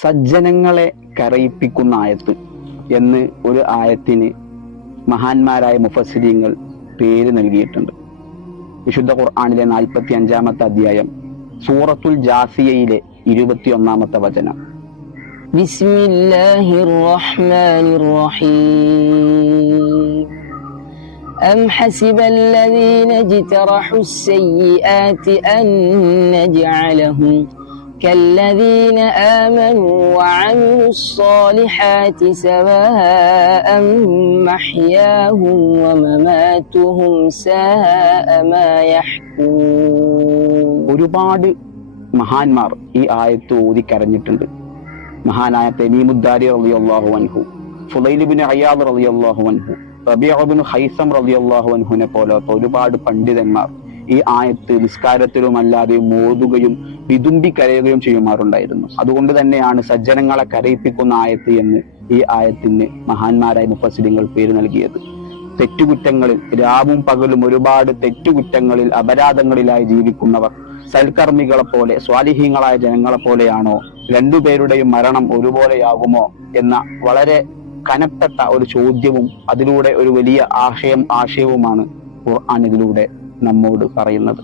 സജ്ജനങ്ങളെ കരയിപ്പിക്കുന്ന ആയത്ത് എന്ന് ഒരു ആയത്തിന് മഹാന്മാരായ മുഫസ്സിരീങ്ങൾ പേര് നൽകിയിട്ടുണ്ട്. വിശുദ്ധ ഖുർആനിലെ 45-ാമത്തെ അധ്യായം സൂറത്തുൽ ജാസിയയിലെ 21-ാമത്തെ വചനം. ബിസ്മില്ലാഹിർ റഹ്മാനിർ റഹീം أم حسب الذين اجترحوا السيئات أن نجعلهم كالذين آمنوا وعملوا الصالحات سواء محياهم ومماتهم ساء ما يحكمون. ഒരുപാട് മഹാന്മാർ ഈ ആയത്ത് ഓതിക്കരഞ്ഞിട്ടുണ്ട്. മഹാനായ തമീമുദ്ദാരി റളിയല്ലാഹു അൻഹു, ഫുളൈൽ ഇബ്നു അയ്യാദ് റളിയല്ലാഹു അൻഹു, റബീഅ ഇബ്നു ഹൈസം റളിയല്ലാഹു അൻഹുനെ പോലത്തെ ഒരുപാട് പണ്ഡിതന്മാർ ഈ ആയത്ത് നിസ്കാരത്തിലുമല്ലാതെ മോതുകയും വിതുമ്പി കരയുകയും ചെയ്യുമാറുണ്ടായിരുന്നു. അതുകൊണ്ട് തന്നെയാണ് സജ്ജനങ്ങളെ കരയിപ്പിക്കുന്ന ആയത്ത് എന്ന് ഈ ആയത്തിന് മഹാന്മാരായ മുഫസ്സിരീങ്ങൾ പേര് നൽകിയത്. തെറ്റുകുറ്റങ്ങളിൽ രാവും പകലും ഒരുപാട് തെറ്റുകുറ്റങ്ങളിൽ അപരാധങ്ങളിലായി ജീവിക്കുന്നവർ സൽക്കർമ്മികളെ പോലെ സ്വാലിഹീങ്ങളായ ജനങ്ങളെ പോലെയാണോ? രണ്ടുപേരുടെയും മരണം ഒരുപോലെയാകുമോ എന്ന വളരെ കനപ്പെട്ട ഒരു ചോദ്യവും അതിലൂടെ ഒരു വലിയ ആശയവുമാണ് ഖുർആൻ ഇതിലൂടെ നമ്മോട് പറയുന്നത്.